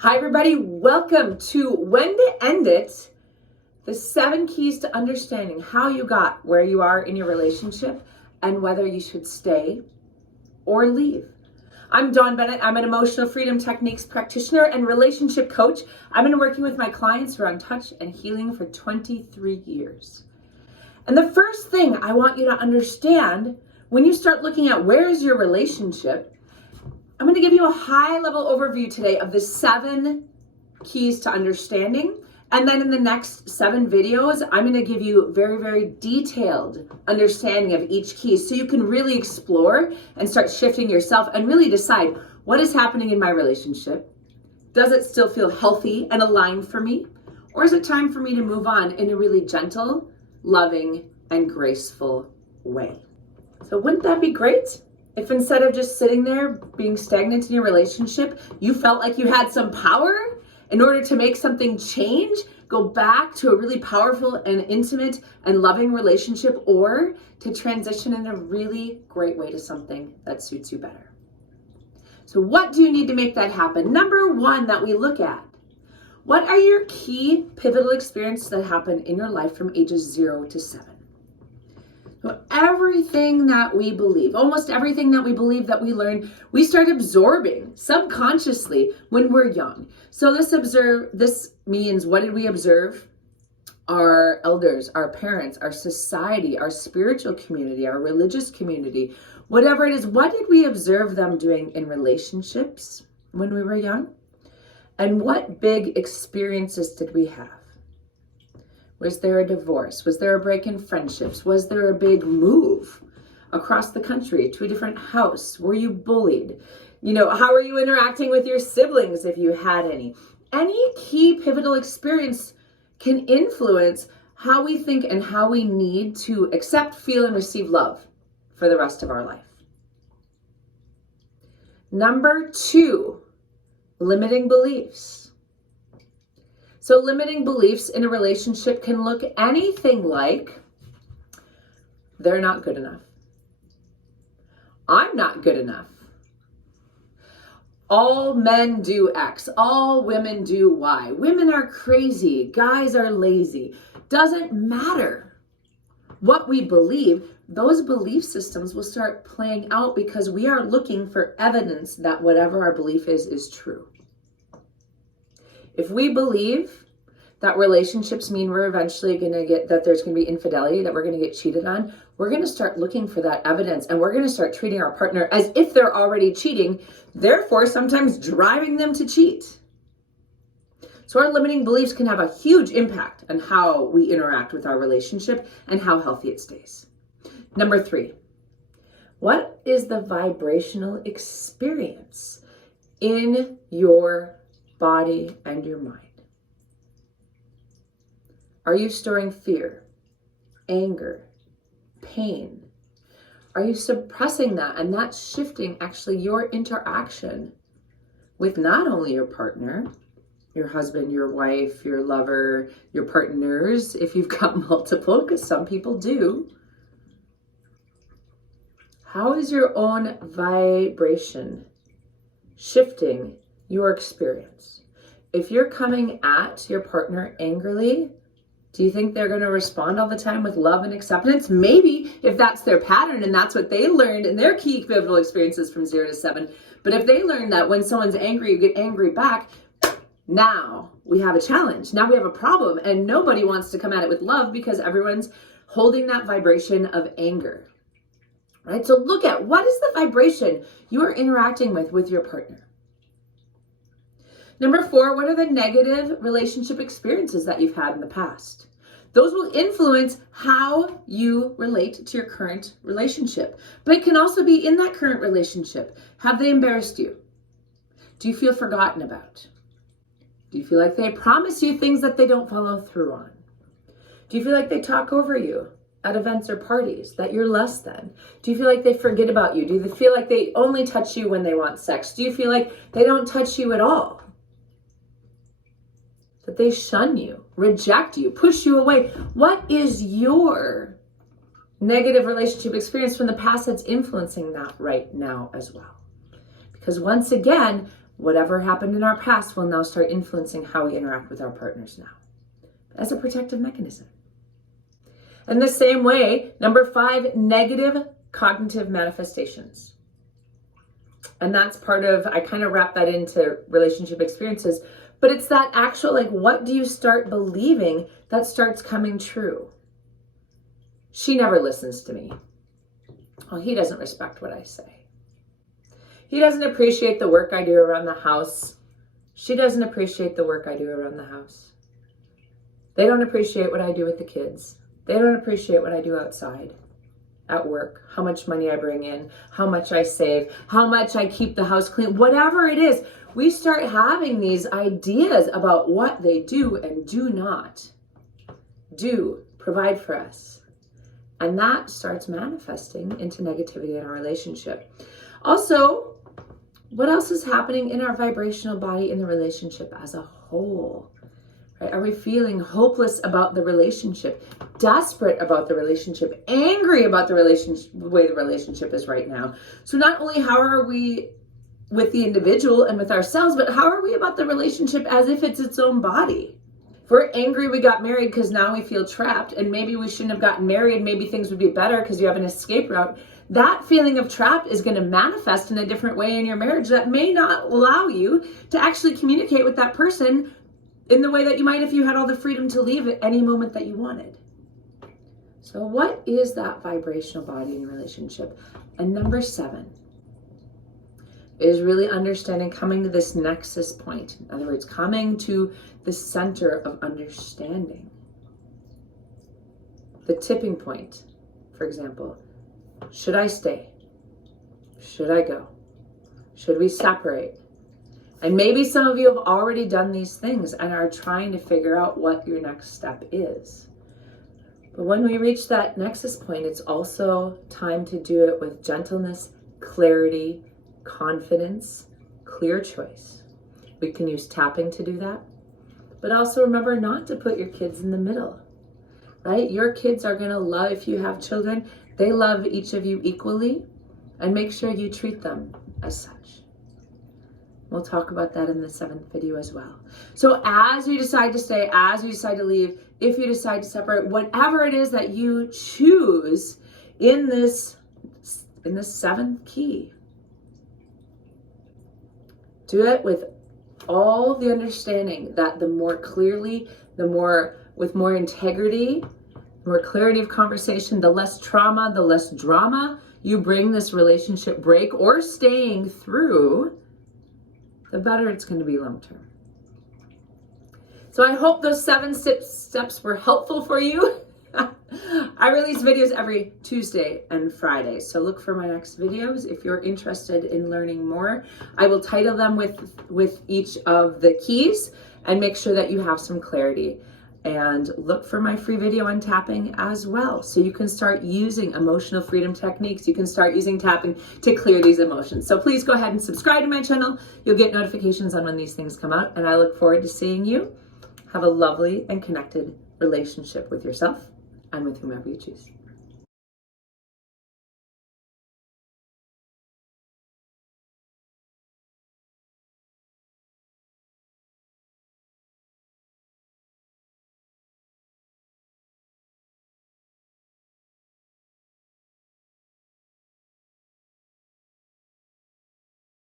Hi everybody, welcome to When to End It, the 7 keys to understanding how you got where you are in your relationship and whether you should stay or leave. I'm Dawn Bennett. I'm an emotional freedom techniques practitioner and relationship coach. I've been working with my clients around touch and healing for 23 years. And the first thing I want you to understand when you start looking at where is your relationship, I'm going to give you a high-level overview today of the 7 keys to understanding. And then in the next 7 videos, I'm going to give you very, very detailed understanding of each key so you can really explore and start shifting yourself and really decide what is happening in my relationship. Does it still feel healthy and aligned for me? Or is it time for me to move on in a really gentle, loving, and graceful way? So wouldn't that be great? If instead of just sitting there being stagnant in your relationship, you felt like you had some power in order to make something change, go back to a really powerful and intimate and loving relationship, or to transition in a really great way to something that suits you better. So what do you need to make that happen? Number 1 that we look at, what are your key pivotal experiences that happen in your life from ages 0 to 7? So everything that we believe, almost everything that we believe that we learn, we start absorbing subconsciously when we're young. So this means, what did we observe? Our elders, our parents, our society, our spiritual community, our religious community, whatever it is, what did we observe them doing in relationships when we were young? And what big experiences did we have? Was there a divorce? Was there a break in friendships? Was there a big move across the country to a different house? Were you bullied? How are you interacting with your siblings if you had any? Any key pivotal experience can influence how we think and how we need to accept, feel, and receive love for the rest of our life. Number 2, limiting beliefs. So limiting beliefs in a relationship can look anything like, they're not good enough. I'm not good enough. All men do X. All women do Y. Women are crazy. Guys are lazy. Doesn't matter what we believe. Those belief systems will start playing out because we are looking for evidence that whatever our belief is true. If we believe that relationships mean we're eventually going to that there's going to be infidelity, that we're going to get cheated on, we're going to start looking for that evidence, and we're going to start treating our partner as if they're already cheating, therefore sometimes driving them to cheat. So our limiting beliefs can have a huge impact on how we interact with our relationship and how healthy it stays. Number 3, what is the vibrational experience in your body and your mind? Are you storing fear, anger, pain? Are you suppressing that? And that's shifting actually your interaction with not only your partner, your husband, your wife, your lover, your partners, if you've got multiple, because some people do. How is your own vibration shifting your experience? If you're coming at your partner angrily, do you think they're going to respond all the time with love and acceptance? Maybe, if that's their pattern and that's what they learned in their key pivotal experiences from 0 to 7. But if they learn that when someone's angry, you get angry back, now we have a challenge. Now we have a problem, and nobody wants to come at it with love because everyone's holding that vibration of anger. Right? So look at, what is the vibration you are interacting with your partner? Number 4, what are the negative relationship experiences that you've had in the past? Those will influence how you relate to your current relationship. But it can also be in that current relationship. Have they embarrassed you? Do you feel forgotten about? Do you feel like they promise you things that they don't follow through on? Do you feel like they talk over you at events or parties, that you're less than? Do you feel like they forget about you? Do you feel like they only touch you when they want sex? Do you feel like they don't touch you at all? That they shun you, reject you, push you away? What is your negative relationship experience from the past that's influencing that right now as well? Because once again, Whatever happened in our past will now start influencing how we interact with our partners now, as a protective mechanism. In the same way, number 5, negative cognitive manifestations. And that's part of, I kind of wrap that into relationship experiences, but it's that actual, like, what do you start believing that starts coming true? She never listens to me. Well, he doesn't respect what I say. He doesn't appreciate the work I do around the house. She doesn't appreciate the work I do around the house. They don't appreciate what I do with the kids. They don't appreciate what I do outside, at work, how much money I bring in, how much I save, how much I keep the house clean, whatever it is. We start having these ideas about what they do and do not do, provide for us. And that starts manifesting into negativity in our relationship. Also, what else is happening in our vibrational body in the relationship as a whole? Right? Are we feeling hopeless about the relationship, desperate about the relationship, angry about the relationship, the way the relationship is right now? So not only how are we with the individual and with ourselves, but how are we about the relationship as if it's its own body? If we're angry we got married because now we feel trapped, and maybe we shouldn't have gotten married, maybe things would be better because you have an escape route, that feeling of trapped is going to manifest in a different way in your marriage that may not allow you to actually communicate with that person in the way that you might if you had all the freedom to leave at any moment that you wanted. So what is that vibrational body in your relationship? And number 7 is really understanding, coming to this nexus point. In other words, coming to the center of understanding. The tipping point, for example. Should I stay? Should I go? Should we separate? And maybe some of you have already done these things and are trying to figure out what your next step is. But when we reach that nexus point, it's also time to do it with gentleness, clarity, confidence, clear choice. We can use tapping to do that. But also remember not to put your kids in the middle, right? Your kids are going to love, if you have children, they love each of you equally, and make sure you treat them as such. We'll talk about that in the 7th video as well. So as you decide to stay, as you decide to leave, if you decide to separate, whatever it is that you choose in this 7th key, do it with all the understanding that the more clearly, with more integrity, more clarity of conversation, the less trauma, the less drama you bring this relationship break or staying through, the better it's going to be long term. So I hope those 7 steps were helpful for you. I release videos every Tuesday and Friday, so look for my next videos if you're interested in learning more. I will title them with each of the keys and make sure that you have some clarity. And look for my free video on tapping as well, so you can start using emotional freedom techniques. You can start using tapping to clear these emotions. So please go ahead and subscribe to my channel. You'll get notifications on when these things come out, and I look forward to seeing you. Have a lovely and connected relationship with yourself and with whomever you choose.